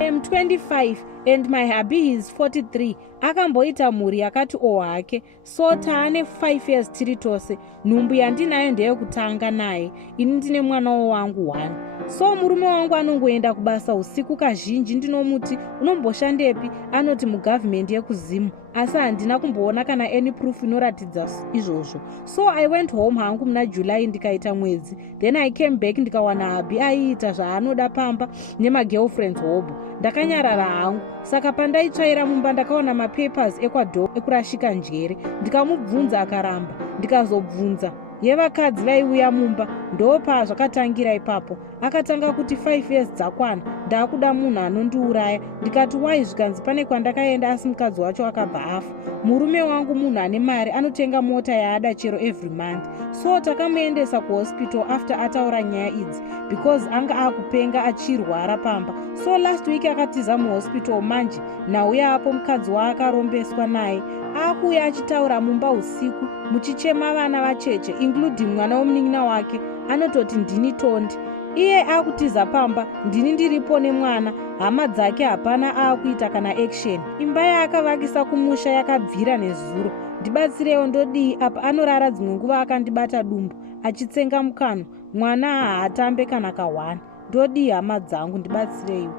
I am 25 and my hubby is 43. Akamboita mhuri yakati hake, so taane 5 years tiri tose. Nhumbu yandinayo ndeyekutanga naye, ini ndine mwana wangu 1. So murume wangu anongoenda kubasa usiku kazhinji, ndinomuti unomboshandepi? Anoti mugovernment yekuzimu, asi handina kumboona kana any proof inoratidza izvozvo. So I went home hangu muna July ndikaita mwedzi. Then I came back ndikawana hubby aiita zvaanoda pamba nemagirlfriends hobo. Ndakanyarara hangu, saka pandaitsvaira mumba ndakaona mapapers ekwadho ekurashika njere. Ndikamubvunza akaramba, ndikazobvunza yevakadzi vaiuya mumba, ndopa zvakatangira ipapo. Akatanga kuti 5 years dzakwana, ndakuda munhu anondiuraya. Ndikati wai, zvikanzi pane kwandakaenda asi mukadzi wacho akabva afa. Murume wangu munhu ane mari, anotenga mota yaada chero every month. So takamuendesa kuhospital after ataura nyaya idzi, because anga akupenga achirwara pamba. So last week akatiza muhospital manje, nauya apo mukadzi waakarombeswa naye akuuya achitaura mumba usiku, muchichema vana vacheche including mwana womunin'ina wake. Anototi ndini tondi. Iye akutiza pamba, ndini ndiripo nemwana. Hama dzake hapana akuita kana action. Imba yaakavakisa kumusha yakabvira nezuro. Ndibatsirewo ndodii apa? Anorara dzimwe nguva akandibata dumbu achitsenga mukano. Mwana haatambe kana ka1. Ndodii hama dzangu, ndibatsireiwo.